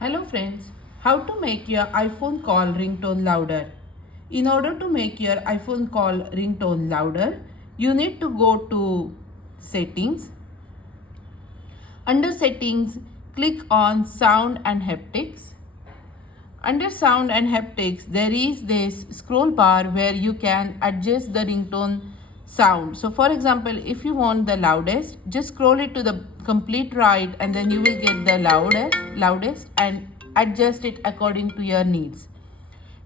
Hello friends, how to make your iPhone call ringtone louder. In order to make your iPhone call ringtone louder, you need to go to Settings. Under Settings, click on Sound and Haptics. Under Sound and Haptics, there is this scroll bar where you can adjust the ringtone sound. So for example, if you want the loudest, just scroll it to the complete right and then you will get the loudest and adjust it according to your needs.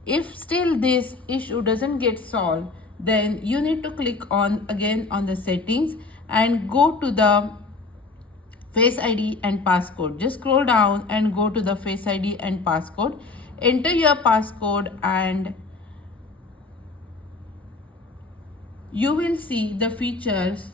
If still this issue doesn't get solved, then you need to click on again on the settings and go to the Face ID and passcode. Just scroll down and go to the Face ID and passcode. Enter your passcode and you will see the features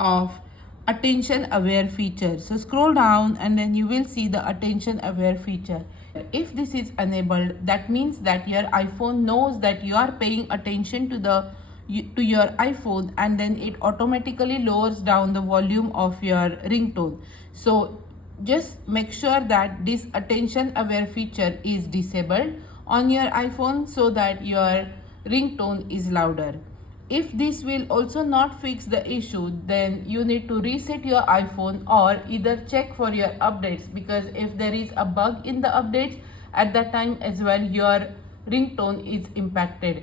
of attention aware feature. So scroll down and then you will see the attention aware feature. If this is enabled, that means that your iPhone knows that you are paying attention to your iPhone, and then it automatically lowers down the volume of your ringtone. So just make sure that this attention aware feature is disabled on your iPhone so that your ringtone is louder. If this will also not fix the issue, then you need to reset your iPhone or either check for your updates, because if there is a bug in the updates, at that time as well your ringtone is impacted.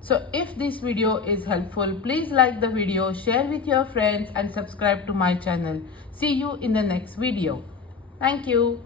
So if this video is helpful, please like the video, share with your friends and subscribe to my channel. See you in the next video. Thank you.